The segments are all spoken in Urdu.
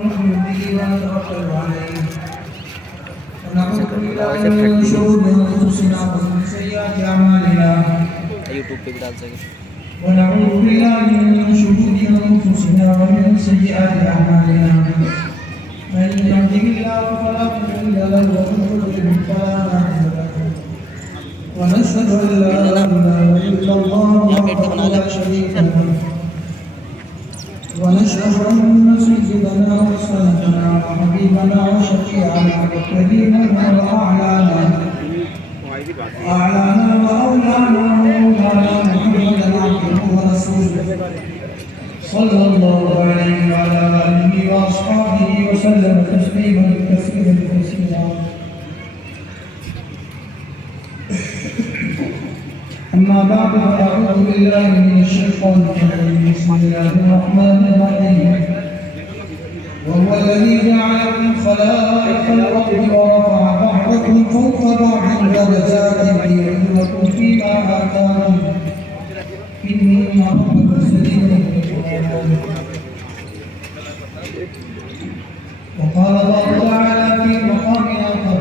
ونؤمن به ونتوكل عليه ونعوذ بالله من شرور انفسنا ومن سيئات اعمالنا ونعوذ بالله من شرور انفسنا ومن سيئات اعمالنا من يهده الله فلا مضل له ومن يضلل فلا هادي له ونشهد ان لا اله الا الله وحده لا شريك له ونشهد ان سيدنا وسندنا وحبيبنا وشفيعنا وكريمنا واعلانا واولانا ومولانا محمدا عبده ورسوله صلى الله عليه وعلى اله واصحابه وسلم تسليما كثيرا كثيرا. أما بعد فأعوذ بالله من الشيطان الرجيم بسم الله الرحمن الرحيم وهو الذي جعلكم خلائف الأرض ورفع بعضكم فوق بعض درجات ليبلوكم فيما آتاكم إن ربك سريع العقاب. وقال الله تعالى في مقام آخر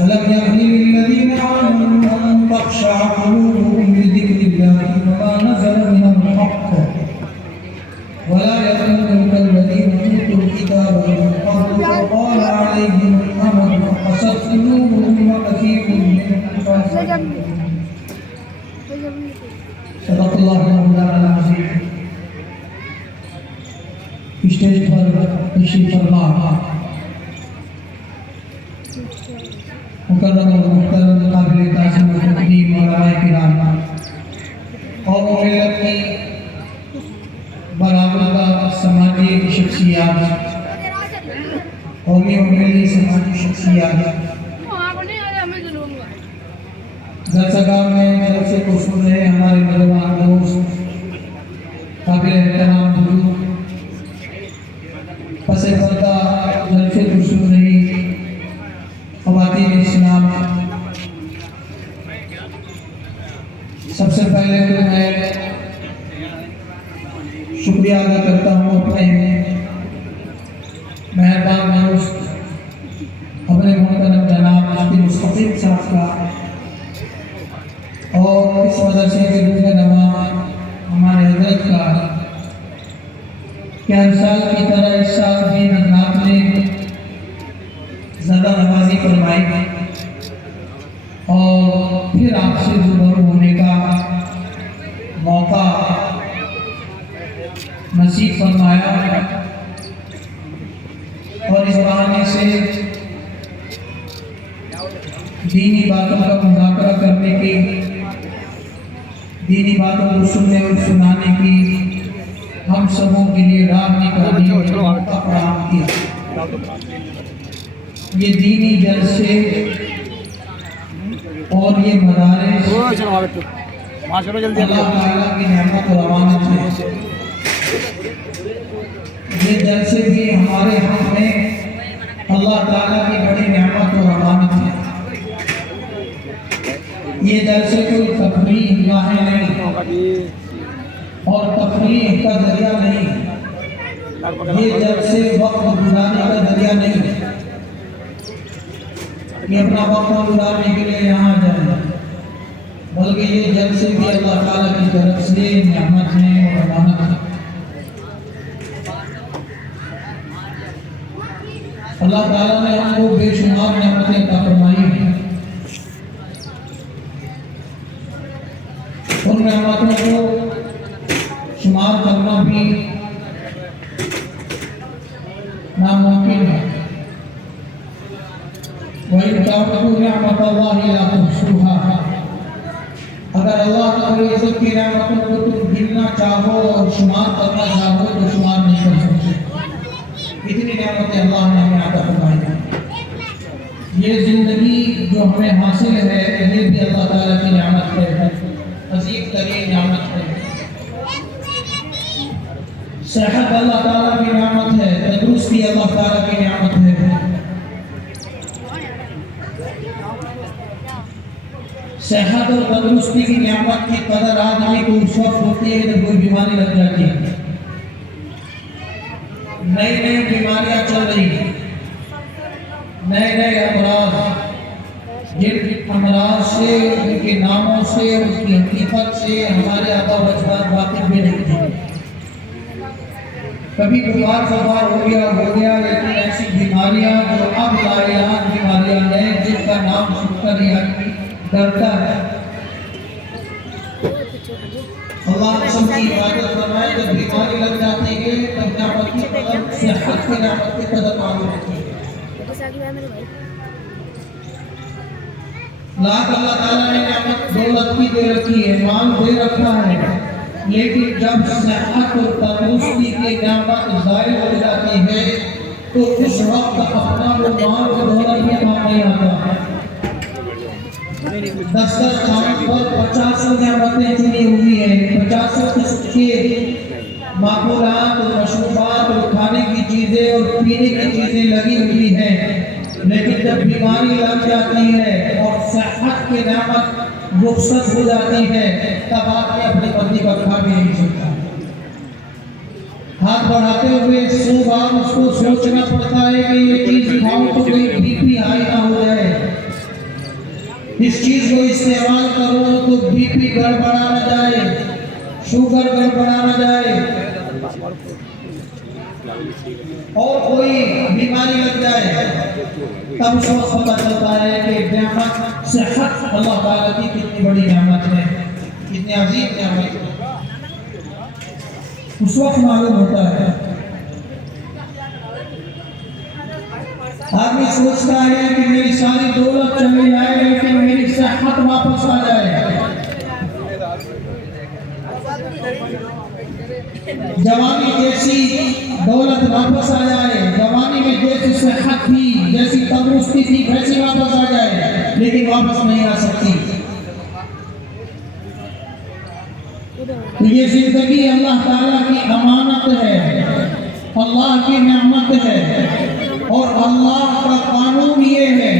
ألم يأن للذين آمنوا أن تخشع قلوبهم لذكر الله وما نزل من الحق ولا يكونوا كالذين أوتوا الكتاب من قبل فطال عليهم الأمد فقست قلوبهم وكثير منهم فاسقون. صدق الله مولانا العظيم. اسٹیج پر تشریف فرما مکرم و محترم قابل تعظیم و تکریم علماء کرام قوم و ملت کی برابر سماجی شخصیات قومی و ملی سماجی شخصیات جلسگاہ میں جلسے کو سن رہے ہمارے نوجوان دوست قابل احترام حضور پس پردہ جلسے کو سن رہی خواتین اسلام سب سے پہلے تو میں شکریہ ادا کرتا ہوں اپنے مہربان دوست اپنے محترم جناب مفتی مستقیم صاحب کا اور اس مدرسے کے دوسرے نواں ہمارے حضرت کا کہ ہر سال کی طرح اس سال بھی حضرات نے زیادہ نمازی فرمائی اور پھر آپ سے روبرو ہونے کا موقع نصیب فرمایا اور اس بہانے سے دینی باتوں کا مذاکرہ کرنے کی دینی باتوں کو سننے اور سنانے کی ہم سبوں کے لیے راہ نکالنے اور موقع فراہم کیا. یہ دینی جلسے اور یہ مدارس اللہ تعالیٰ کی نعمت و امانت ہے. یہ جلسے بھی ہمارے حق میں اللہ تعالیٰ کی بڑی نعمت و امانت ہے. یہ جلسے کوئی تفریح گاہ نہیں اور تفریح کا ذریعہ نہیں. یہ جلسے وقت گزارنے کا ذریعہ نہیں کہ اپنا وقت گزارنے کے لیے یہاں جائیں، بلکہ یہ جلسے بھی اللہ تعالیٰ کی طرف سے نعمت ہے اور امانت ہے. اللہ تعالیٰ نے ہم کو بے شمار نعمتیں عطا فرمائی ہیں. ان نعمتوں کو شمار کرنا بھی ناممکن ہے. وَإِن تَعُدُّوا نِعْمَتَ اللَّهِ لَا تُحْصُوهَا. اگر اللہ رب العزت کی نعمتوں کو تم گننا چاہو اور شمار کرنا چاہو تو شمار نہیں کر سکتے. اتنی نعمتیں اللہ نے ہمیں عطا فرمائی ہیں. یہ زندگی جو ہمیں حاصل ہے یہ بھی اللہ تعالیٰ کی نعمت ہے، عظیم ترین نعمت ہے. صحت اللہ تعالیٰ کی نعمت ہے، تندرستی اللہ تعالیٰ کی نعمت ہے. صحت اور تندرستی کی نعمت کی قدر آدمی کو اس وقت ہوتی ہے جب کوئی بیماری لگ جاتی ہے. نئی نئی بیماریاں چل رہی ہیں، نئے نئے امراض، جن امراض سے، ان کے ناموں سے، ان کی حقیقت سے ہمارے آبا و اجداد واقف بھی نہیں تھے۔ کبھی بخار سوار ہو گیا، لیکن ایسی بیماریاں جو اب لاعلاج بیماریاں ہیں، جن کا نام سن کر یہ آدمی ڈرتا ہے۔ اللہ قسم کی عبادت فرمائے، جب بیماری لگ جاتی ہے تب نعمت کی قدر، صحت کی نعمت کی قدر معلوم ہوتی ہے۔ لاکھ اللہ تعالیٰ نے نعمت دولت کی دے رکھی ہے، مال دے رکھا ہے، لیکن جب صحت اور تندرستی کی نعمت ضائع ہو جاتی ہے تو اس وقت اپنا وہ مال اور دولت بھی کام نہیں آتا۔ دسترخوان پر 50 نعمتیں چنی ہوئی ہیں، 50 قسم کے ماکولات اور مشروبات اور کھانے کی چیزیں اور پینے کی چیزیں لگی ہوئی ہیں، لیکن جب بیماری لگ جاتی ہے اور صحت کی نعمت رخصت ہو جاتی ہے تب آدمی اپنی بندی کا کھا بھی نہیں سکتا۔ ہاتھ بڑھاتے ہوئے صبح اس کو سوچنا پڑتا ہے کہ یہ چیز کھاؤں تو کوئی بی پی ہائی نہ ہو جائے، اس چیز کو استعمال کرو تو بی پی گڑبڑا نہ جائے، شوگر گڑبڑا نہ جائے، اور کوئی بیماری لگ جائے، تب اس وقت پتہ چلتا ہے کہ نعمت صحت اللہ تعالیٰ کی کتنی بڑی نعمت ہے، کتنی عظیم نعمت ہے، اس وقت معلوم ہوتا ہے۔ آدمی سوچتا ہے کہ میری ساری دولت چلی جائے لیکن میری صحت واپس آ جائے، جوانی جیسی دولت واپس آ جائے، جوانی میں جیسی صحت تھی، جیسی تندرستی تھی ویسی واپس آ جائے، لیکن واپس نہیں آ سکتی۔ یہ زندگی اللہ تعالیٰ کی امانت ہے، اللہ کی نعمت ہے، اور اللہ کا قانون یہ ہے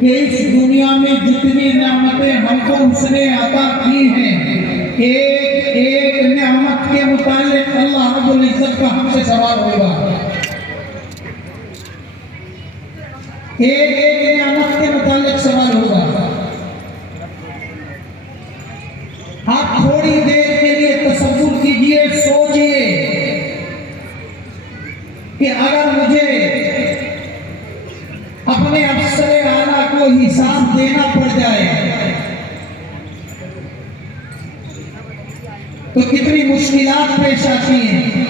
کہ اس دنیا میں جتنی نعمتیں ہم کو اس نے عطا کی ہیں، ایک ایک نعمت کے متعلق اللہ رب العزت کا ہم سے سوال ہوگا، ایک ایک نعمت کے متعلق سوال ہوگا۔ آپ تھوڑی دیر کے لیے تصور کیجئے، سوچئے کہ اگر مجھے اپنے افسر اعلیٰ کو حساب دینا پڑ جائے تو کتنی مشکلات پیش آتی ہیں،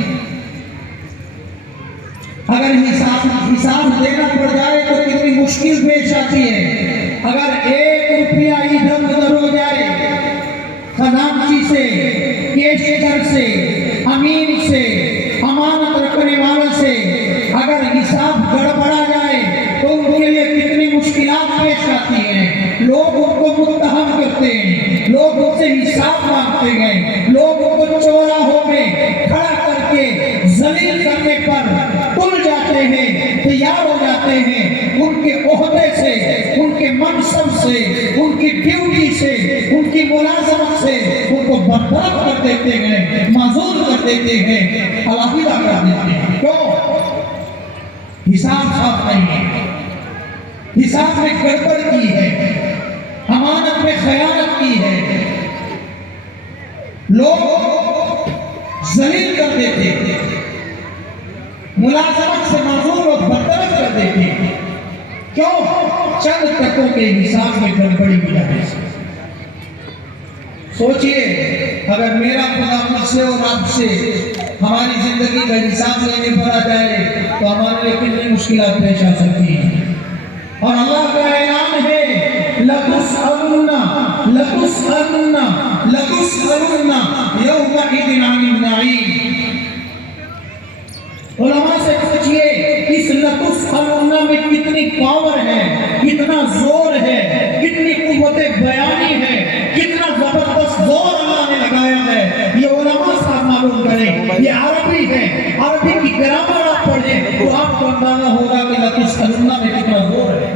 اگر حساب دینا پڑ جائے تو کتنی مشکل پیش آتی ہے، اگر 1 روپیہ ادھر ادھر ہو جائے، خزانچی سے، کیشیگر سے، امین سے، امانت رکھنے والے سے اگر حساب گڑبڑا جائے تو ان کے لیے کتنی مشکلات پیش آتی ہیں، لوگ ان کو متہم کرتے ہیں، لوگ ان سے حساب مانگتے ہیں، لوگ ان کو چوراہوں میں کھڑا کر کے ذلیل کرنے پر تل جاتے ہیں، تیار ہو جاتے ہیں، ان کے عہدے سے، ان کے منصب سے، ان کی ڈیوٹی سے، ان کی ملازمت سے ان کو برطرف کر دیتے ہیں، معزول کر دیتے ہیں، علیحدہ کر دیتے ہیں۔ کیوں؟ حساب صاف نہیں ہے، حساب میں گڑبڑ کی ہے، امانت میں خیانت کی ہے، لوگ ذلیل کر دیتے ہیں، ملازمت سے معزول اور برطرف کر دیتے ہیں۔ کیوں؟ چند تکوں کے حساب میں گڑبڑی کی وجہ سے۔ سوچئے اگر میرا خدا مجھ سے اور آپ سے ہماری زندگی کا حساب لینے پر آ جائے تو ہمارے لیے کتنی مشکلات پیش آ سکتی ہیں، اور اللہ کا اعلان ہے لَتُسْأَلُنَّ يَوْمَئِذٍ عَنِ النَّعِيمِ۔ علماء سے پوچھئے اس لَتُسْأَلُنَّ میں کتنی پاور ہے، کتنا زور ہے، کتنی قوت بیانی ہے، کتنا زبردست زور اللہ نے لگایا ہے، یہ علماء صاحب معلوم کریں، یہ عربی ہے، عربی کی گرامر آپ پڑھیں تو آپ کو اندازہ ہوگا کہ لَتُسْأَلُنَّ میں کتنا زور ہے۔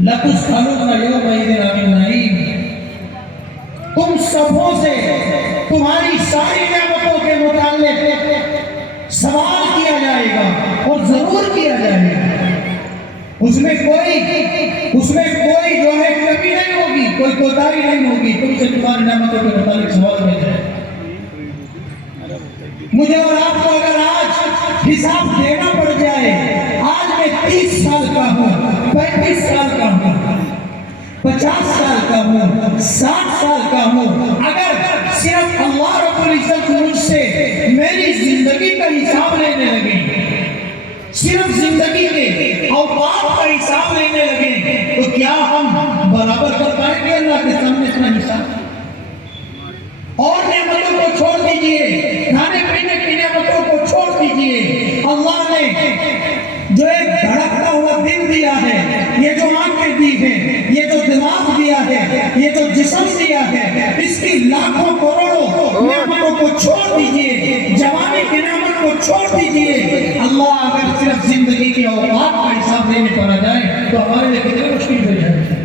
لَتُسْأَلُنَّ يَوْمَئِذٍ عَنِ النَّعِيمِ، تم سبوں سے تمہاری ساری نعمتوں کے متعلق وہ ضرور کیا جائے گا، اس میں کوئی جو ہے کمی نہیں ہوگی، کوئی کوتاہی نہیں ہوگی۔ تم سے تمہاری نعمتوں کے متعلق سوال میں جائے مجھے اور آپ کو اگر آج حساب دینا پڑ جائے، آج میں 30 سال کا ہوں، 35 سال کا ہوں، 50 سال کا ہوں، 60 سال کا ہوں، اگر صرف اللہ رب العزت مجھ سے میری زندگی کا حساب لینے لگے، صرف زندگی کے اوقات کا حساب لینے لگے، تو کیا ہم برابر کر پائیں گے اللہ کے سامنے اپنا حساب؟ اور نعمتوں کو چھوڑ دیجئے، کھانے پینے کی نعمتوں کو چھوڑ دیجئے، اللہ نے جو ایک دھڑکتا ہوا دل دیا ہے، یہ جو آنکھیں دی ہیں، یہ جو دماغ دیا ہے، یہ جو جسم دیا ہے، اس کی لاکھوں کروڑوں نعمتوں کو چھوڑ دیجئے، جوانی کی نعمت کو چھوڑ دیجئے۔ اللہ اگر صرف زندگی کے اوقات کا حساب لینے پر آ جائے تو ہمارے لیے کتنے مشکل ہو جائے۔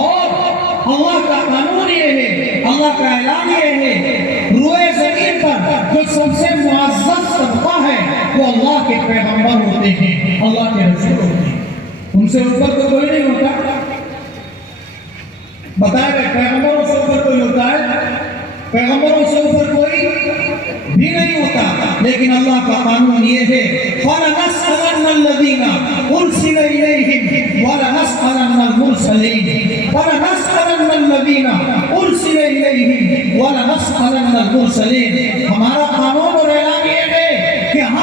اور اللہ کا قانون یہ ہے، اللہ کا اعلان یہ ہے، روئے زمین پر جو سب سے معزز طبقہ ہے وہ اللہ کے پیغمبر ہوتے ہیں، اللہ کے رسول ہوتے ہیں، ان سے اوپر تو کوئی نہیں ہوتا۔ بتائے گئے پیغمبروں سے اوپر کوئی ہوتا ہے؟ پیغمبروں سے اوپر کوئی بھی نہیں ہوتا، لیکن اللہ کا قانون یہ ہے، فَلَنَسْأَلَنَّ الَّذِينَ أُرْسِلَ إِلَيْهِمْ وَلَنَسْأَلَنَّ الْمُرْسَلِينَ فَلَنَسْأَلَنَّ الَّذِينَ أُرْسِلَ إِلَيْهِمْ وَلَنَسْأَلَنَّ الْمُرْسَلِينَ۔ ہمارا قانون اور اعلان یہ ہے کہ ہم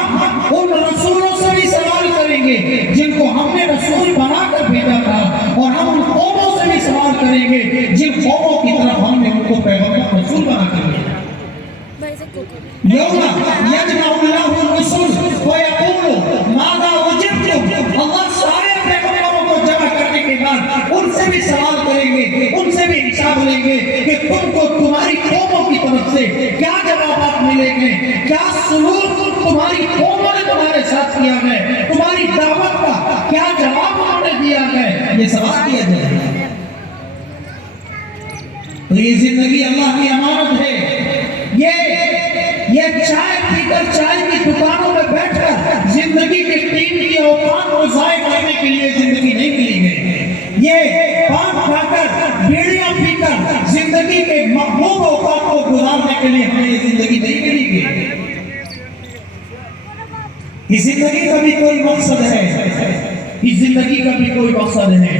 ان رسولوں سے بھی سوال کریں گے جن کو ہم نے رسول بنا کر بھیجا تھا، اور ہم ان قوموں سے بھی سوال کریں گے جن قوموں کی طرف ہم نے ان کو پیغمبر رسول بنا کر بھیجا۔ یوم یجمع اللہ الرسل ویقول ماذا اجبتم، اللہ سارے پیغمبروں کو جمع کرنے کے بعد ان سے بھی سوال کریں گے، ان سے بھی حساب لیں گے کہ تم کو تمہاری قوموں کی طرف سے کیا جوابات ملیں گے، کیا سلوک تمہاری قوموں نے تمہارے ساتھ کیا ہے، تمہاری دعوت کا کیا جواب انہوں نے دیا ہے، یہ سوال کیا جائے گا۔ تو یہ زندگی اللہ کی امانت ہے۔ یہ چائے پی کر چائے کی دکانوں میں بیٹھ کر زندگی کے قیمتی اوقات کو ضائع کرنے کے لیے زندگی نہیں ملی گئی۔ یہ پان کھا کر بیڑیاں پی کر زندگی کے مقبول اوقات کو گزارنے کے لیے ہمیں یہ زندگی نہیں ملی گئی۔ اس زندگی کا بھی کوئی مقصد ہے، اس زندگی کا بھی کوئی مقصد ہے۔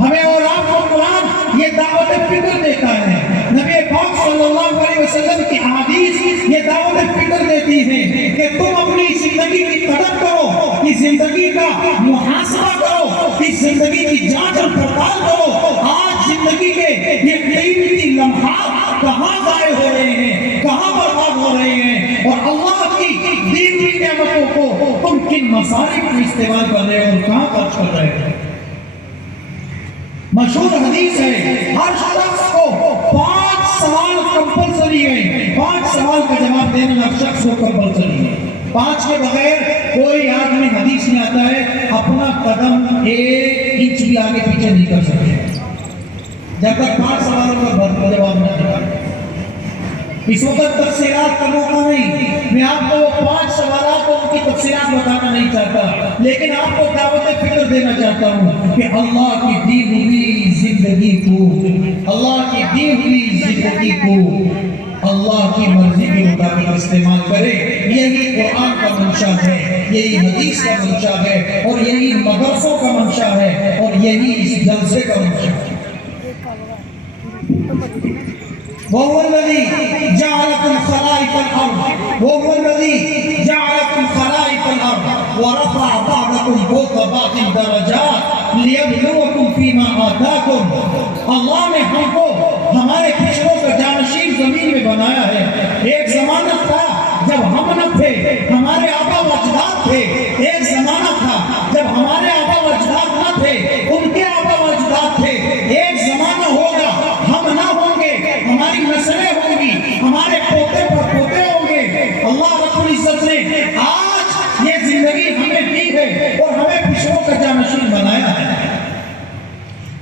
ہمیں اور آپ کو قرآن یہ دعوت فکر دیتا ہے، نبی پاک صلی اللہ علیہ وسلم کی احادیث یہ دعوت فکر دیتی ہے کہ تم اپنی زندگی کی قدر کرو، اس زندگی کا محاسبہ کرو، اس زندگی کی جانچ اور پڑتال کرو۔ آج زندگی کے یہ قیمتی لمحات کہاں ضائع ہو رہے ہیں، کہاں برباد ہو رہے ہیں، اور اللہ کی دی ہوئی نعمتوں کو تم کن مصارف میں استعمال کر رہے ہو اور کہاں خرچ کر رہے ہو۔ مشہور حدیث ہے، ہر شخص کو 5 سوال کمپلسری ہے، 5 سوال کا جواب دینا ہر شخص کو کمپلسری ہے۔ 5 کے بغیر کوئی آدمی حدیث میں آتا ہے اپنا قدم 1 انچ بھی آگے پیچھے نہیں کر سکتے جب تک 5 سوالوں کا جواب نہ دے۔ اس وقت تفصیلات کا موقع نہیں، میں آپ کو 5 سوالات کو ان کی تفصیلات بتانا نہیں چاہتا، لیکن آپ کو دعوت فکر دینا چاہتا ہوں کہ اللہ کی دی ہوئی زندگی کو، اللہ کی دی ہوئی زندگی کو اللہ کی مرضی کے مطابق استعمال کرے۔ یہی قرآن کا منشا ہے، یہی حدیث کا منشا ہے، اور یہی مدرسوں کا منشا ہے، اور یہی اس جلسے کا منشا ہے۔ وَهُوَ الَّذِي جَعَلَكُمْ خَلَائِفَ الْأَرْضِ وَهُوَ الَّذِي جَعَلَكُمْ خَلَائِفَ الْأَرْضِ وَرَفَعَ بَعْضَكُمْ فَوْقَ بَعْضٍ دَرَجَاتٍ لِيَبْلُوَكُمْ فِي مَا آتَاكُمْ۔ اللہ نے ہم کو ہمارے پشتوں کا جانشین زمین میں بنایا ہے۔ ایک زمانہ تھا جب ہم نہ تھے، ہمارے آبا و اجداد تھے۔ ایک زمانہ تھا جب ہمارے آبا و اجداد نہ تھے، ان کے آبا و اجداد تھے۔ ایک زمانہ ہوگا ہم نہ ہوں گے، ہماری نسلیں ہوں گی، ہمارے پوتے پر پوتے ہوں گے۔ اللہ رب العزت نے آج یہ زندگی ہمیں دی ہے اور ہمیں پشتوں کا جانشین بنایا ہے۔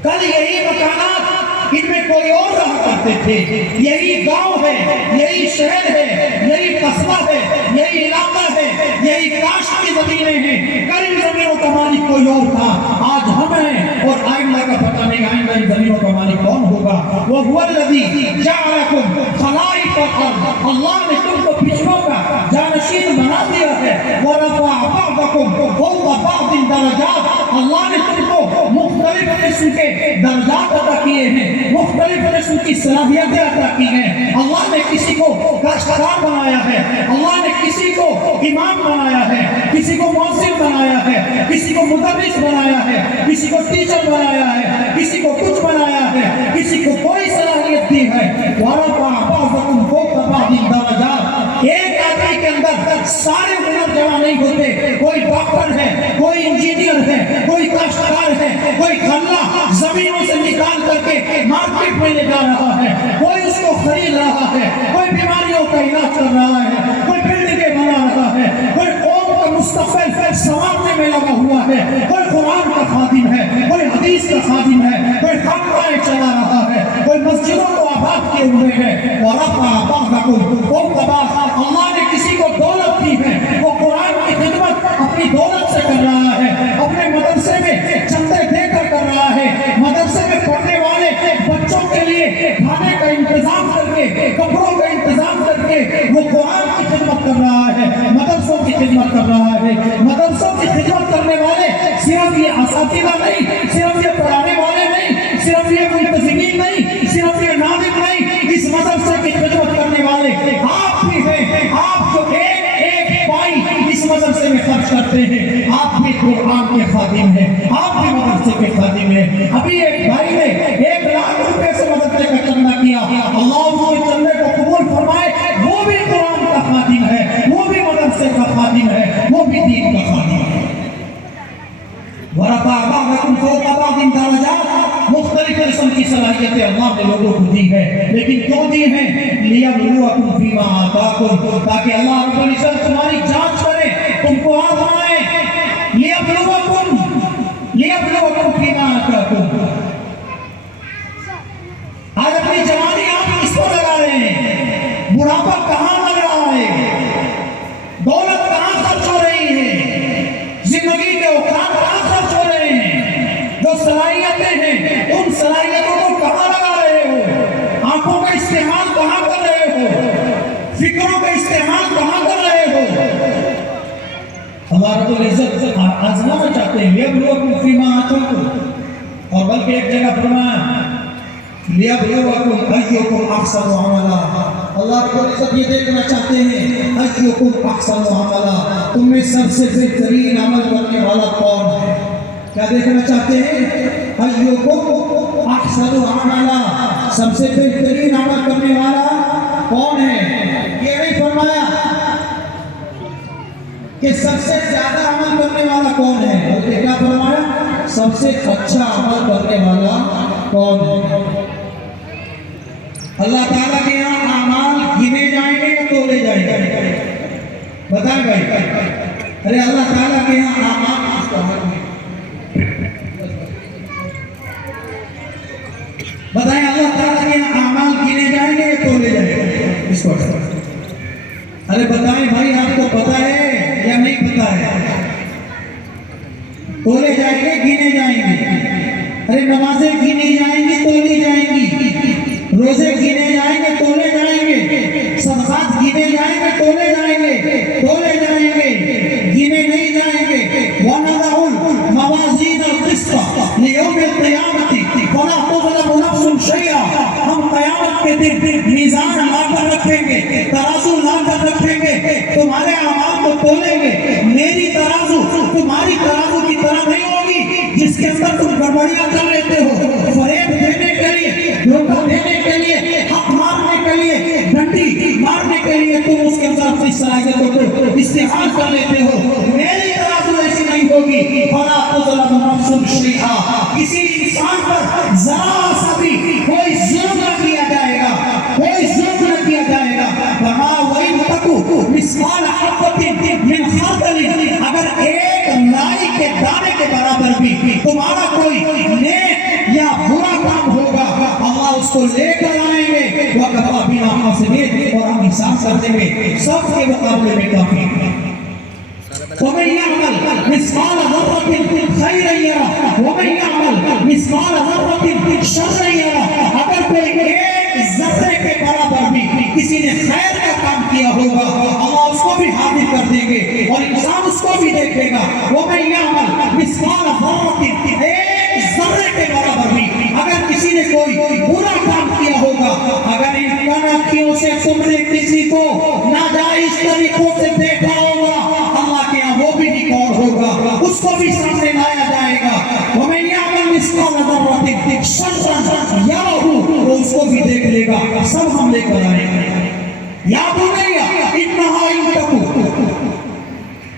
کل یہی مکانات ان میں کوئی اور رہا کرتے تھے، یہی گاؤں ہے، یہی شہر ہے، یہی قصبہ ہے، یہی علاقہ ہے، یہی زمینیں ہیں، کئی زمینوں کا مالک کوئی اور تھا، آج ہم ہیں اور آئندہ کا پتہ نہیں آئندہ ان زمینوں کا مالک کون ہوگا۔ وَهُوَ الَّذِي جَعَلَكُمْ خَلَائِفَ الْأَرْضِ، اللہ نے تم کو پچھلوں کا جانشین بنا دیا ہے۔ وَرَفَعَ بَعْضَكُمْ فَوْقَ بَعْضٍ دَرَجَاتٍ، اللہ نے تم کو مختلف قسم کے درجات عطا کیے ہیں، مختلف قسم کی صلاحیتیں عطا کی ہیں۔ اللہ نے کسی کو کاشتکار بنایا ہے، اللہ نے کسی کو امام بنایا ہے، کسی کو مؤذن بنایا ہے، کسی کو مدرس بنایا ہے، کسی کو ٹیچر بنایا ہے، کسی کو کچھ بنایا ہے، کسی کو کوئی صلاحیت دی ہے۔ وَرَفَعَ بَعْضَكُمْ فَوْقَ بَعْضٍ دَرَجَاتٍ، ایک آدمی کے اندر سارے ہنر جمع نہیں ہوتے، کوئی ڈاکٹر ہے، کوئی انجینئر ہے، کوئی کاشتکار ہے، کوئی غلہ زمینوں سے نکال کر کے مارکیٹ میں لے جا رہا ہے، کوئی اس کو خرید رہا ہے، کوئی بیماریوں کا علاج کر رہا ہے، کوئی بلڈنگیں بنا رہا ہے، کوئی قوم کا مستقبل سنوارنے میں لگا ہوا ہے، کوئی قرآن کا خادم ہے، کوئی حدیث کا خادم ہے، کوئی خانقاہیں چلا رہا ہے، کوئی مسجدوں کو آباد کیے ہوئے ہے۔ وَرَفَعَ بَعْضَكُمْ فَوْقَ بَعْضٍ، اللہ نے کسی کو دولت دی ہے، وہ قرآن کی خدمت اپنی دولت سے کر رہا ہے، اپنے مدرسے میں چندے دے کر کر رہا ہے، مدرسے میں پڑھنے والے بچوں کے لیے کھانے کا انتظام کر کے، کپڑوں کا انتظام کر کے وہ قرآن کی خدمت کر رہا ہے، مدرسوں کی خدمت کر رہا ہے۔ مدرسوں کی خدمت کرنے والے صرف یہ اساتذہ نہیں، صرف یہ پڑھانے والے نہیں، صرف یہ منتظمین نہیں، صرف یہ ناظم نہیں، اس مدرسے کی خدمت کرنے والے آپ بھی ہیں۔ آپ جو ایک پائی اس مدرسے میں خرچ کرتے ہیں، آپ بھی قرآن کے خادم ہیں، آپ بھی مدرسے کے خادم ہیں۔ ابھی ایک بھائی نے 1,00,000 روپے سے مدرسے کا چندہ کیا، اللہ اس کے چندے کو قبول فرمائے، وہ بھی قرآن کا خادم ہے، وہ بھی مدرسے کا خادم ہے، وہ بھی دین کا خادم ہے۔ وَرَفَعَ بَعْضَكُمْ فَوْقَ بَعْضٍ دَرَجَاتٍ، مختلف قسم کی صلاحیتیں اللہ نے لوگوں کو دی ہے، لیکن کیوں دی ہیں؟ لِيَبْلُوَكُمْ فِي مَا آتَاكُمْ، تاکہ اللہ رب العزت تمہاری جانچ کرے، تم کو آزمائے۔ لِيَبْلُوَكُمْ فِي مَا آتَاكُمْ، آج اپنی جوانی آپ کس کو لگا رہے ہیں؟ بڑھاپا کہاں لگ رہا ہے؟ دولت کہاں خرچ ہو رہی ہے؟ زندگی کے اوقات کہاں خرچ ہو رہے ہیں؟ جو صلاحیتیں ہیں ان صلاحیتوں کو کہاں لگا رہے ہو؟ آنکھوں کا استعمال کہاں کر رہے ہو؟ فکروں کا استعمال کہاں کر رہے ہو؟ اللہ رب العزت آزمانا چاہتے ہیں، لِيَبْلُوَكُمْ فِي مَا آتَاكُمْ، اور بلکہ ایک جگہ فرمایا لِيَبْلُوَكُمْ أَيُّكُمْ أَحْسَنُ عَمَلًا، اللہ رب العزت یہ دیکھنا چاہتے ہیں أَيُّكُمْ أَحْسَنُ عَمَلًا، تم میں سب سے بہترین عمل کرنے والا کون ہے؟ کیا دیکھنا چاہتے ہیں؟ أَيُّكُمْ أَحْسَنُ عَمَلًا، سب سے بہترین عمل کرنے والا کون ہے؟ یہ نہیں فرمایا کہ سب سے زیادہ عمل کرنے والا کون ہے، بلکہ کیا فرمایا؟ سب سے اچھا عمل کرنے والا کون ہے؟ اللہ تعالیٰ کے یہاں اعمال گنے جائیں گے یا تولے جائیں گے؟ بتائیں بھائی، ارے اللہ تعالیٰ کے یہاں بتائیں اللہ تعالیٰ کے یہاں اعمال گنے جائیں گے یا تولے جائیں گے؟ اس کو ارے بتائیں بھائی، آپ کو پتا ہے یا نہیں پتا ہے؟ تولے جائیں گے گنے جائیں گے؟ ارے نمازیں گنی جائیں گی تولی جائیں گی، روزے گنے جائیں گے تولے جائیں گے، صدقات گنے جائیں گے تولے جائیں گے، تولے جائیں گے گنے نہیں جائیں گے۔ وَنَضَعُ الْمَوَازِينَ الْقِسْطَ لِيَوْمِ الْقِيَامَةِ فَلَا تُظْلَمُ نَفْسٌ شَيْئًا، ہم قیامت کے دن میزان لا کر رکھیں گے، ترازو لا کر رکھیں گے، تمہارے اعمال کو تولیں گے، میری ترازو تمہاری ترازو کی طرح نہیں ہوگی جس کے اندر تم گڑبڑیاں کر لیتے ہو، فریب دینے کے لیے، دھوکہ دینے کے لیے، حق مارنے کے لیے، ڈنڈی مارنے کے لیے تم اس کے اندر اپنی صلاحیتوں کو استعمال کر لیتے ہو، میری ترازو ایسی نہیں ہوگی۔ فَلَا تُظْلَمُ نَفْسٌ شَيْئًا، کسی انسان پر ذرا سا بھی کوئی ظلم نہ کیا جائے گا، کوئی ظلم نہ کیا جائے گا۔ وَمَا وَإِن تَكُ مِثْقَالَ حَبَّةٍ مِّنْ خَردَلٍ، اگر ایک رائی کے دانے کے برابر بھی تمہارا کوئی نیک یا برا کام ہوگا، اللہ اس کو لے کر آئیں گے، وَكَفَىٰ بِنَا حَاسِبِينَ، اور ہم حساب کر دیں گے، سب کے مقابلے میں کافی۔ ومن يعمل مثقال ذرة خيرا يره ومن يعمل مثقال ذرة شرا يره. اگر کوئی ایک ذرے کے برابر بھی کسی نے خیر کا کام کیا ہوگا اللہ اس کو بھی حاضر کر دیں گے اور انسان اس کو بھی دیکھے گا. ومن يعمل مثقال ذرة ایک ذرے کے برابر بھی اگر کسی نے کوئی برا کام کیا ہوگا, اگر ان کن سے تم نے کسی کو ناجائز طریقوں سے دیکھا ہوگا اللہ کے یہاں وہ بھی ریکارڈ ہوگا, اس کو بھی سامنے لایا جائے گا. ومن يعمل مثقال ذرة شرا يره وہ اس کو بھی دیکھ لے گا. سب ہم لے کر آئیں گے. یا بنیا انہا ان تکو,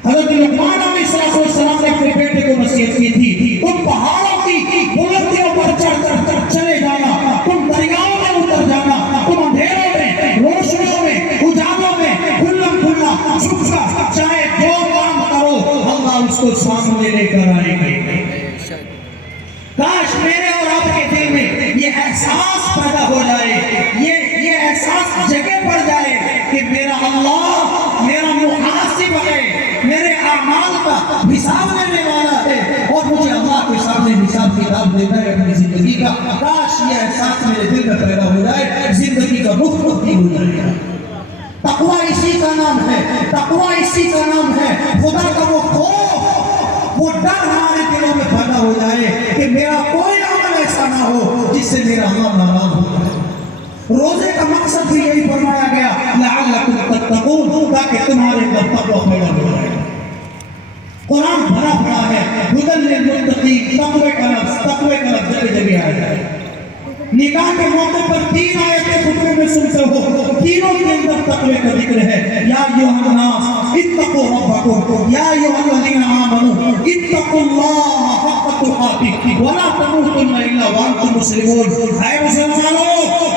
حضرت لقمان علیہ السلام نے اپنے بیٹے کو نصیحت کی تھی, تم پہاڑوں کی بلندیوں پر چڑھ کر چلے جانا, تم دریاؤں میں اتر جانا, تم اندھیروں میں روشنیوں میں اجالوں میں کھلم کھلا چھپ کر چاہے جو کام کرو اللہ اس کو سامنے لے کر آئے گے. کاش میرے اور آپ کے دل میں یہ احساس پیدا ہو جائے, یہ احساس جگہ پڑ جائے کہ میرا اللہ میرا محاسب ہے, میرے اعمال کا حساب لینے والا ہے اور مجھے اللہ کے سامنے حساب کتاب دینا ہے اپنی زندگی کا. کاش یہ احساس میرے دل میں پیدا ہو جائے, زندگی کا رخ مبتدی ہو جائے. تقویٰ اسی کا نام ہے, تقویٰ اسی کا نام ہے. خدا کا وہ خوف وہ ڈر ہمارے دلوں میں پیدا ہو جائے کہ میرا کوئی عمل ایسا نہ ہو جس سے میرا اللہ ناراض ہو جائے. روزے کا مقصد بھی یہی فرمایا گیا لعلکم تتقون, تاکہ تمہارے اندر تقویٰ پیدا ہو جائے. قرآن بھرا پڑا ہے ہدی للمتقین, تقوی کا لفظ جگہ جگہ آیا ہے. نکاح کے موقع پر 3 آیتیں خطبے میں سنتے ہو, تینوں کے اندر تقوی کا ذکر ہے. یا ایھا الناس اتقوا ربکم یا ایھا الذین آمنوا اتقوا اللہ حق تقاته ولا تموتن الا وانتم مسلمون. اے مسلمانوں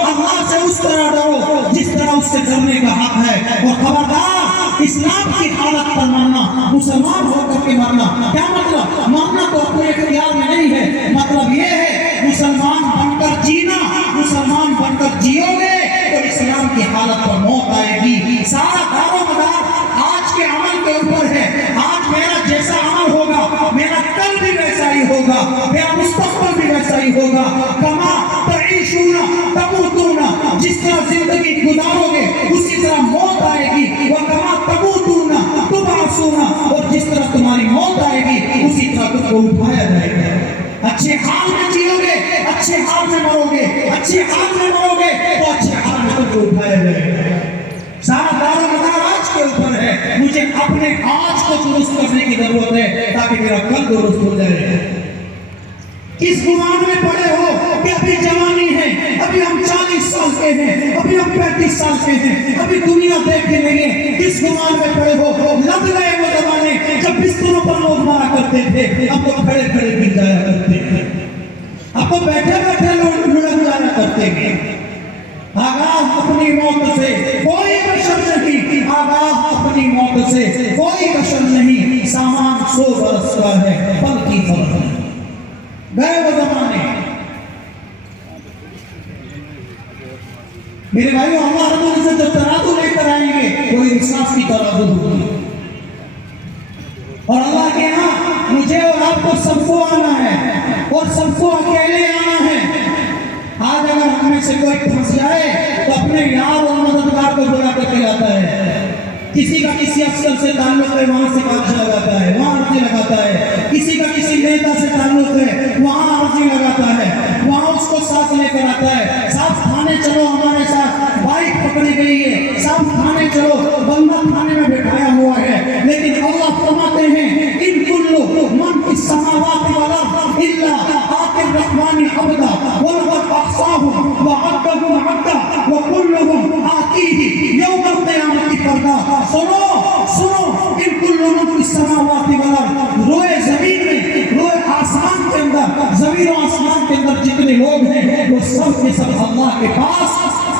اللہ سے اس طرح ڈرو جس طرح اس سے ڈرنے کا حق ہے, اور خبردار اسلام کی حالت پر مرنا, مسلمان ہو کر کے مرنا. کیا مطلب؟ مرنا تو اپنے اختیار میں نہیں ہے, مطلب یہ ہے مسلمان بن کر جینا, مسلمان بن کر جیو گے تو اسلام کی حالت پر موت آئے گی. سارا دار و مدار آج کے عمل کے اوپر ہے. آج میرا جیسا عمل ہوگا میرا کل بھی ویسا ہی ہوگا, میرا مستقبل بھی ویسا ہی ہوگا. کما تعیشون تموتون, جس طرح زندگی گزارو گے اسی طرح موت آئے گی. وکما تموتون تبعثون, اور جس طرح تمہاری موت آئے گی اسی طرح تم کو اٹھایا جائے گا. اچھے حال میں جیو گے, اچھے حال میں مرو گے, اچھے حال میں مرو گے تو اچھے حال میں تم کو اٹھایا جائے گا. سارا دار و مدار آج کے اوپر ہے. مجھے اپنے آج کو درست کرنے کی ضرورت ہے تاکہ میرا کل درست ہو جائے. کس گمان میں پڑے ہو کہ ابھی جوانی ہے, ابھی ہم 40 سال کے ہیں, ابھی ہم 35 سال کے ہیں, ابھی دنیا دیکھ کے نہیں ہے. کس گمان میں پڑے ہو؟ لگ گئے وہ زمانے جب بستروں پر لوگ مارا کرتے تھے, اب تو کھڑے کھڑے گر جایا کرتے ہیں, اب تو بیٹھے بیٹھے لوگ لڑک جایا کرتے ہیں. آگاہ اپنی موت سے کوئی بشر نہیں, آگاہ اپنی موت سے کوئی بشر نہیں. سامان 100 برس کا ہے بلکہ فرق ہے. گئے وہ زمانے. میرے بھائیو اللہ رب العزت جب ترازو لے کر آئیں گے وہ انصاف کی ترازو ہوگی, اور اللہ کے ہاں مجھے اور آپ کو سب کو آنا ہے اور سب کو اکیلے آنا ہے. آج اگر ہم میں سے کوئی پھنس جائے تو اپنے یار اور مددگار کو بلا کر کے لاتا ہے. کسی کا کسی افسر سے تعلق ہے وہاں سے کاغذ لگاتا ہے, وہاں عرضی لگاتا ہے. کسی کا کسی نیتا سے تعلق ہے وہاں عرضی لگاتا ہے, وہاں اس کو ساتھ لے کر آتا ہے. صاحب تھانے چلو ہمارے ساتھ, بائک پکڑی گئی ہے, صاحب تھانے چلو, بندہ تھانے میں بٹھایا ہوا ہے. لیکن اللہ فرماتے ہیں ان کل من فی السماوات والارض الا آتی الرحمن عبدا ولقد احصاهم وعدهم عدا وكلهم آتیہ یوم القیامت فردا. سنو ان کل من فی السماوات والارض, روئے زمین میں, روئے آسمان کے اندر, زمین و آسمان کے اندر جتنے لوگ ہیں وہ سب کے سب اللہ کے پاس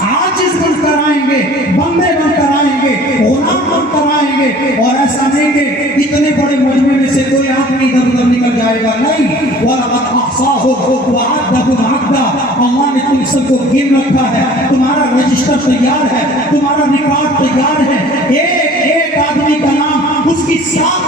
عاجز بن کر آئیں گے, بندے بن کر آئیں گے, غلام بن کر آئیں گے. اور ایسا نہیں کہ اتنے بڑے مجمع میں سے کوئی آدمی ادھر ادھر نکل جائے گا, نہیں. وَلَقَدْ أَحْصَاهُمْ وَعَدَّهُمْ عَدًّا, اللہ نے تم سب کو گن رکھا ہے, تمہارا رجسٹر تیار ہے, تمہارا ریکارڈ تیار ہے. ایک آدمی کا نام, اس کی 7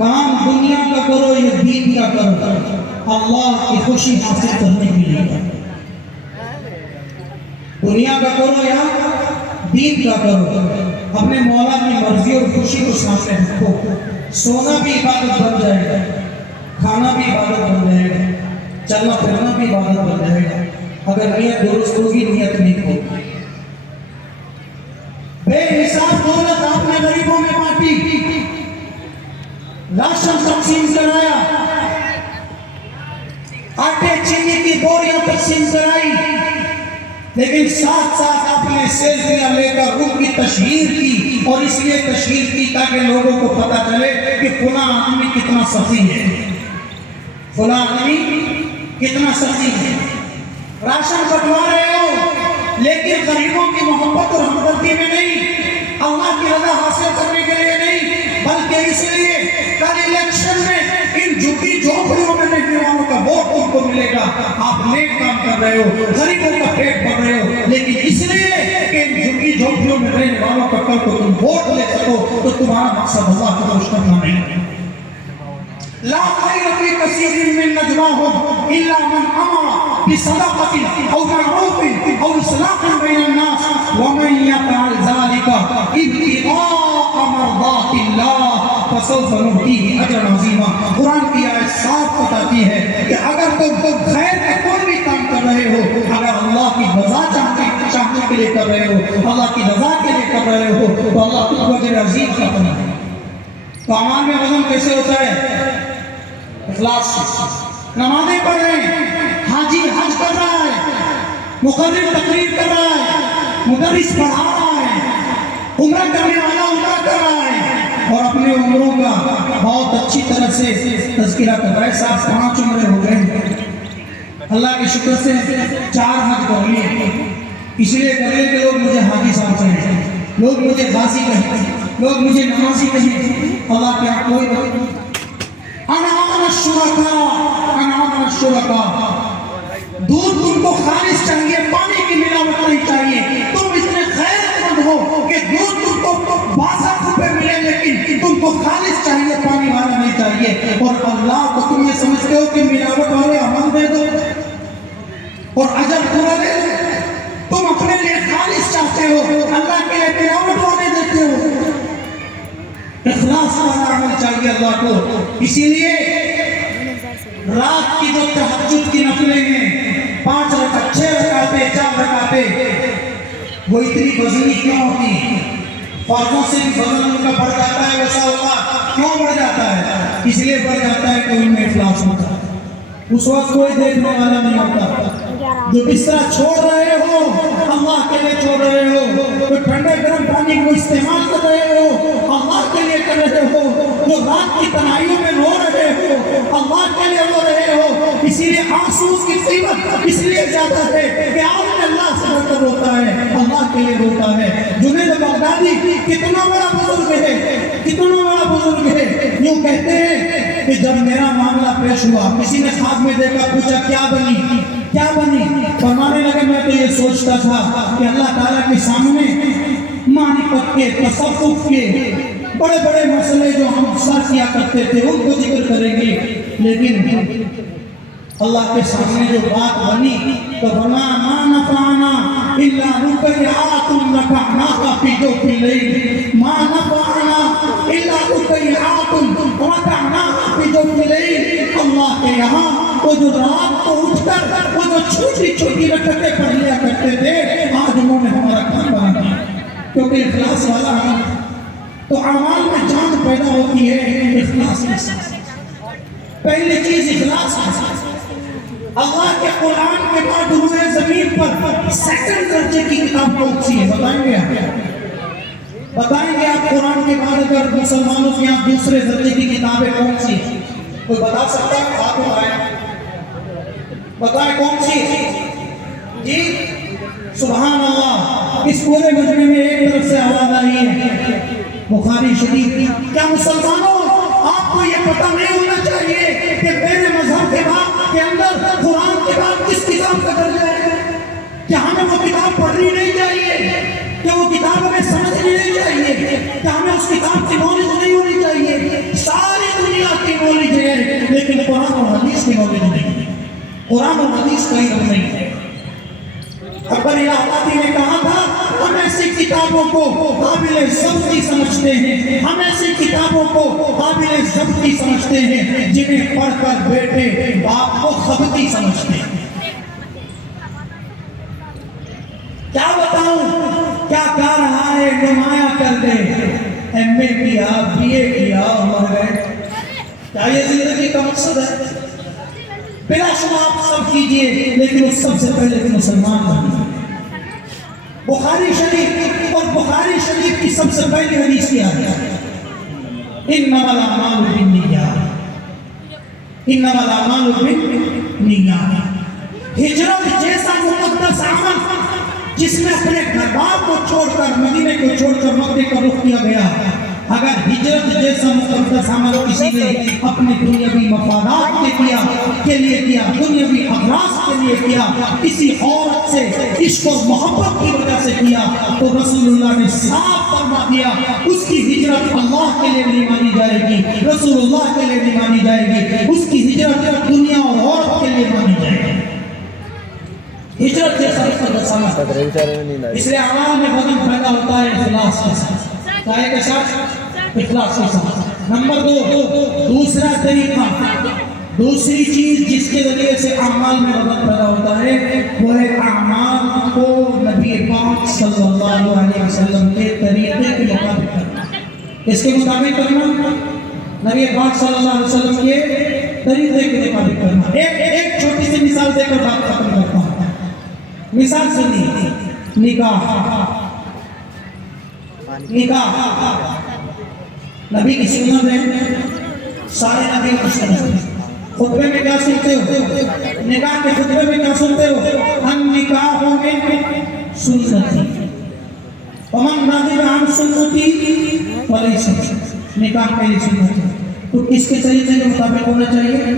کام دنیا کا کرو یا دین کا کرو، اللہ کی خوشی حاصل کرنے کے لیے، دنیا کا کرو یا دین کا کرو، اپنے مولا کی مرضی اور خوشی کو سامنے رکھو۔ سونا بھی عبادت بن جائے گا، کھانا بھی عبادت بن جائے گا، چلنا پھرنا بھی عبادت بن جائے گا، اگر نیت درست ہوگی، نیت نیک ہوگی۔ بے حساب دولت آپ نے غریبوں میں بانٹی، راشن تقسیم کرایا، آٹے چینی کی بوریاں تقسیم کرائی، لیکن ساتھ ساتھ آپ نے سیلفیاں لے کر ان کی تشہیر کی، اور اس لیے تشہیر کی تاکہ لوگوں کو پتا چلے کہ فلاں آدمی کتنا سخی ہے، فلاں آدمی کتنا سخی ہے۔ راشن بٹوا رہے ہو لیکن غریبوں کی محبت اور ہمدردی میں نہیں، اللہ کی رضا حاصل کرنے کے لیے نہیں، بلکہ اس لیے کل الیکشن میں ان جھگی جھونپڑیوں میں رہنے والوں کا ووٹ تم کو ملے گا۔ آپ نیک کام کر رہے ہو، غریبوں کا پیٹ بھر رہے ہو، لیکن اس لیے کہ ان جھگی جھونپڑیوں میں رہنے والوں کا کل کو تم ووٹ لے سکو، تو تمہارا مقصد اللہ کو خوش کرنا نہیں۔ لا خیر فی کثیر من نجواہم الا من امر بصدقۃ او معروف او اصلاح بین الناس ومن یفعل ذلک ابتغاء مرضات اللہ فسوف نؤتیہ اجرا عظیما۔ قرآن کی آیت صاف بتاتی ہے کہ اگر تم خیر کا کوئی بھی کام کر رہے ہو، اگر اللہ کی رضا چاہنے کے لیے کر رہے ہو، اللہ کی رضا کے لیے کر رہے ہو، تو اللہ تم کو اجر عظیم عطا کرے گا۔ تو اعمال میں وزن کیسے ہوتا ہے؟ اخلاص سے۔ نمازیں پڑھ رہے ہیں، حاجی حج کر رہا ہے، مقرر تقریر کر رہا ہے، مدرس پڑھا رہا ہے، عمرہ کرنے والا عمرہ کر رہا ہے، اور اپنے عمروں کا بہت اچھی طرح سے تذکرہ کر رہا ہے۔ صاحب 5 عمرے ہو گئے، اللہ کے شکر سے 4 حج کر لیے، اس لیے کر لیے کہ لوگ مجھے حاجی صاحب کہیں، لوگ مجھے غازی کہیں، لوگ مجھے نمازی کہیں۔ اللہ کے یہاں کوئی بات نہیں۔ انعام الشرکاء، دودھ تم کو خالص چاہیے، پانی کی ملاوٹ نہیں چاہیے۔ تم اتنے غیرت مند ہو کہ دودھ تم کو 62 روپے ملے، لیکن تم کو خالص چاہیے، پانی والا نہیں چاہیے۔ اور اللہ کو تم یہ سمجھتے ہو کہ ملاوٹ والے عمل دے دو اور اجر پورا دے دو، تم اپنے لیے خالص چاہتے ہو، اللہ کے لیے ملاوٹ والے دیتے ہو۔ اخلاص والا عمل چاہیے اللہ کو۔ اسی لیے رات کی جو تہجد کی نفلیں ہیں، 5 رکعت، 6 رکعتیں، 4 رکعتیں، وہ اتنی وزنی کیوں ہوتی ہیں؟ فرضوں سے بھی وزن ان کا بڑھ جاتا ہے، ویسا ہوتا کیوں بڑھ جاتا ہے؟ اس لیے بڑھ جاتا ہے کہ ان میں اخلاص ہوتا ہے۔ اس وقت کوئی دیکھنے والا نہیں ہوتا۔ جو بستر چھوڑ رہے ہو اللہ کے لیے چھوڑ رہے ہو، جو ٹھنڈے گرم پانی کو استعمال کر رہے ہو اللہ کے لیے کر رہے ہو، جو رات کی تنہائیوں میں رو رہے ہو اللہ کے لیے رو رہے ہو، اسی لیے آنسو کی قیمت اس لیے زیادہ ہے کہ آپ نے اللہ سے بڑھ کر روتا ہے، اللہ کے لیے روتا ہے۔ جنید بغدادی کتنا بڑا بزرگ ہے، کتنا بڑا بزرگ ہے، یوں کہتے ہیں کہ جب میرا معاملہ پیش ہوا، کسی نے خواب میں دیکھا، پوچھا کیا بنی، کیا بنی؟ فرمانے لگے میں تو یہ سوچتا تھا کہ اللہ تعالیٰ کے سامنے معرفت کے، تصوف کے بڑے بڑے مسئلے جو ہم سر کیا کرتے تھے ان کو ذکر کریں گے، لیکن اللہ کے سامنے جو بات بنی تو وَمَا مَا نَفَعَنَا إِلَّا رُقَيْعَاتٌ رَفَعْنَاهَا فِي جَوْفِ اللَّيْلِ مَا نَفَعَنَا إِلَّا رُقَيْعَاتٌ رَفَعْنَاهَا فِي جَوْفِ اللَّيْلِ۔ اللہ کے یہاں وہ جو رات کو اٹھ کر وہ جو چھوٹی چھوٹی رکعتیں پڑھ لیا کرتے تھے، آج انہوں نے ہمارا کام بنا دیا، کیونکہ اخلاص والا عمل۔ تو اعمال میں جان پیدا ہوتی ہے اخلاص کے ساتھ۔ پہلی چیز اخلاص ہے۔ اللہ کے قرآن کے بعد روئے زمین پر سیکنڈ درجے کی کتاب کون سی ہے؟ بتائیں گے آپ؟ بتائیں گے آپ قرآن کے بعد اگر مسلمانوں کے یہاں دوسرے درجے کی کتابیں کون سی ہیں؟ کوئی بتا سکتا ہے؟ آپ بتائیں کون سی ہے؟ جی سبحان اللہ، اس پورے مجمع میں ایک طرف سے آواز آئی ہے بخاری شریف۔ کیا مسلمانوں آپ کو یہ پتہ نہیں ہونا چاہیے کہ میرے مذہب کے بعد کے اندر قرآن کے بعد کس کتاب کا درجہ ہے؟ کیا ہمیں وہ کتاب پڑھنی نہیں چاہیے؟ کیا وہ کتاب ہمیں سمجھنی نہیں چاہیے؟ کیا ہمیں اس کتاب کی نالج نہیں ہونی چاہیے؟ ساری دنیا لیکن قرآن اور حدیث کی نالج نہیں ہے، قرآن اور حدیث کا علم نہیں ہے۔ اکبر الہاتی نے کہا تھا ہم ایسی کتابوں کو قابل ضبطی سمجھتے ہیں، ہم ایسی کتابوں کو قابل ضبطی سمجھتے ہیں جنہیں پڑھ کر بیٹے باپ کو خبطی سمجھتے ہیں۔ کیا بتاؤں کیا کہہ رہا ہے، نمایاں کر دے، ایم اے کیا، بی اے کیا اور مر گئے۔ کیا یہ زندگی کا مقصد ہے؟ بلا شبہ آپ سب کیجئے، لیکن اس سب سے پہلے کہ مسلمان بنیے۔ بخاری شریف اور بخاری شریف کی سب سے پہلی حدیث کیا ہے؟ انما الاعمال بالنیات، انما الاعمال بالنیات۔ ہجرت جیسا مقدس عمل جس میں اپنے گھر بار کو چھوڑ کر، مدینے کو چھوڑ کر مکے کا رخ کیا گیا، اگر ہجرت جیسا مقدس عمل کسی نے اپنے دنیاوی مفادات کے لیے کیا، دنیاوی اغراض کے لیے کیا، کسی عورت سے عشق و محبت کی وجہ سے کیا، تو رسول اللہ نے صاف فرما دیا اس کی ہجرت اللہ کے لیے نہیں مانی جائے گی، رسول اللہ کے لیے نہیں مانی جائے گی، اس کی ہجرت دنیا اور عورت کے لیے مانی جائے گی۔ ہجرت جیسا مقدس عمل، اس لیے اعمال میں وزن پیدا ہوتا ہے اخلاص کے ساتھ، کائے کے ساتھ، اخلاص کے ساتھ۔ نمبر 2، دوسرا طریقہ، دوسری چیز جس کے ذریعے سے اعمال میں وزن پیدا ہوتا ہے وہ ہے اعمال کو نبی پاک صلی اللہ علیہ وسلم کے طریقے کے مطابق کرنا۔ اس کے مطابق کرنا، نبی پاک صلی اللہ علیہ وسلم کے طریقے کے مطابق کرنا۔ ایک چھوٹی سی مثال دے کر بات ختم کرتا ہوں۔ مثال سنیے، نکاح نبی کی سنت ہے، سارے نبی کی سنت ہے۔ خطبے میں کیا سنتے ہو؟ نکاح کے خطبے میں کیا سنتے ہو؟ النکاح من سنتی ومن رغب عن سنتی فلیس منی۔ نکاح میری سنت ہے، تو کس کے طریقے کے مطابق ہونا چاہیے؟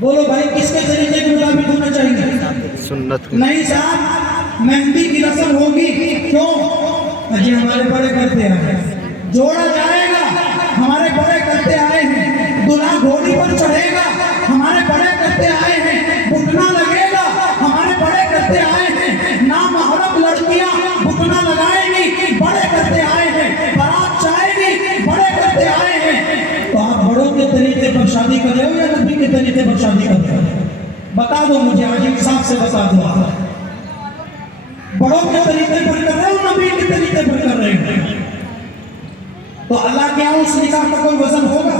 بولو بھائی، کس کے طریقے کے مطابق ہونا چاہیے؟ سنت۔ نہیں صاحب، مہندی کی رسم ہوگی، کیوں؟ اجی ہمارے بڑے کرتے آئے، جوڑا جائے گا، ہمارے بڑے کرتے آئے ہیں، دلہا گھوڑی پر چڑھے گا، ہمارے بڑے کرتے آئے ہیں، بٹنا لگے گا، ہمارے بڑے کرتے آئے ہیں، نامحرم لڑکیاں بٹنا لگائیں گی، بڑے کرتے آئے ہیں، بارات جائے گی، بڑے کرتے آئے ہیں۔ تو آپ بڑوں کے طریقے پر شادی کر رہے ہو یا نبی کے طریقے پر شادی کر رہے ہو؟ بتا دو مجھے، آج انصاف سے بتا دو، آپ بڑوں کے طریقے پر کر رہے ہو نبی کے طریقے پر کر رہے ہو؟ تو اللہ کے یہاں اس نکاح کا کوئی وزن ہوگا؟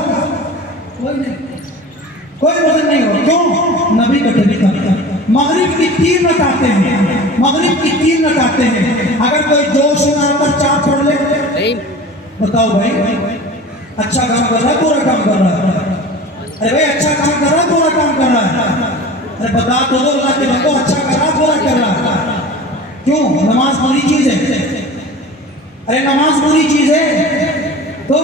کوئی نہیں، کوئی وزن نہیں ہوگا۔ کیوں؟ نبی کا طریقہ۔ مغرب کی 3 رکعتیں ہیں، مغرب کی 3 رکعتیں ہیں، اگر کوئی جوش میں آ کر 4 پڑھ لے، بتاؤ بھائی، اچھا کام کر رہا ہے برا کام کر رہا ہے؟ ارے بھائی اچھا کام کر رہا ہے برا کام کر رہا ہے؟ ارے بتا تو دو، اللہ کے بندو، اچھا کر رہا ہے برا کر رہا ہے؟ کیوں؟ نماز بری چیز ہے؟ ارے نماز بری چیز ہے تو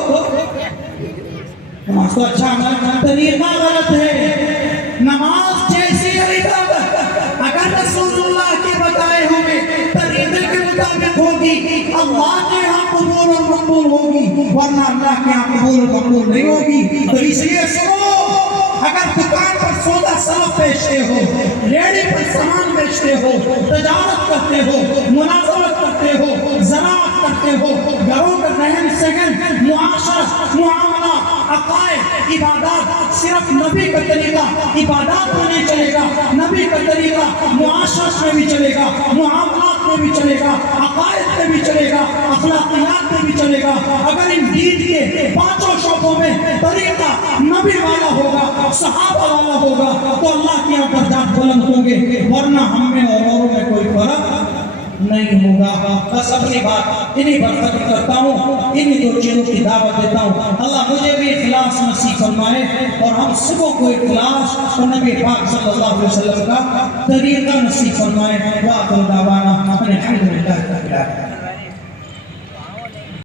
نماز کو اچھا عمل، طریقہ غلط ہے۔ نماز جیسی عبادت اگر رسول اللہ کے بتائے ہوئے طریقے کے مطابق ہوگی، اللہ کے یہاں قبول اور مقبول ہوگی، ورنہ اللہ کے یہاں قبول اور مقبول نہیں ہوگی۔ تو اس لیے سنو، اگر دکان پر سودا سلف بیچتے ہو، ریڑھی پر سامان بیچتے ہو، تجارت کرتے ہو، مناسبت کرتے ہو، زراعت کرتے ہو، گھروں کا رہن سہن، معاشرت، معاملہ، عقائد، عبادات صرف نبی کا طریقہ عبادات میں نہیں چلے گا، نبی کا طریقہ معاشرت میں بھی چلے گا، معاملات میں بھی چلے گا، عقائد میں بھی چلے گا، اخلاقیات میں بھی چلے گا۔ اگر ان دین کے 5 شعبوں میں طریقہ نبی والا ہوگا، صحابہ والا ہوگا، تو اللہ کے یہاں درجات بلند ہوں گے، ورنہ ہم میں اور اوروں میں کوئی فرق نہیں ہوگا۔ بس اپنی بات انہی پر ختم کرتا ہوں، انہی 2 چیزوں کی دعوت دیتا ہوں۔ اللہ مجھے بھی اخلاص نصیب فرمائے اور ہم سبوں کو اخلاص اور نبی پاک صلی اللہ علیہ وسلم کا طریقہ نصیب فرمائے۔ وآخر دعوانا الحمدللہ رب العالمین۔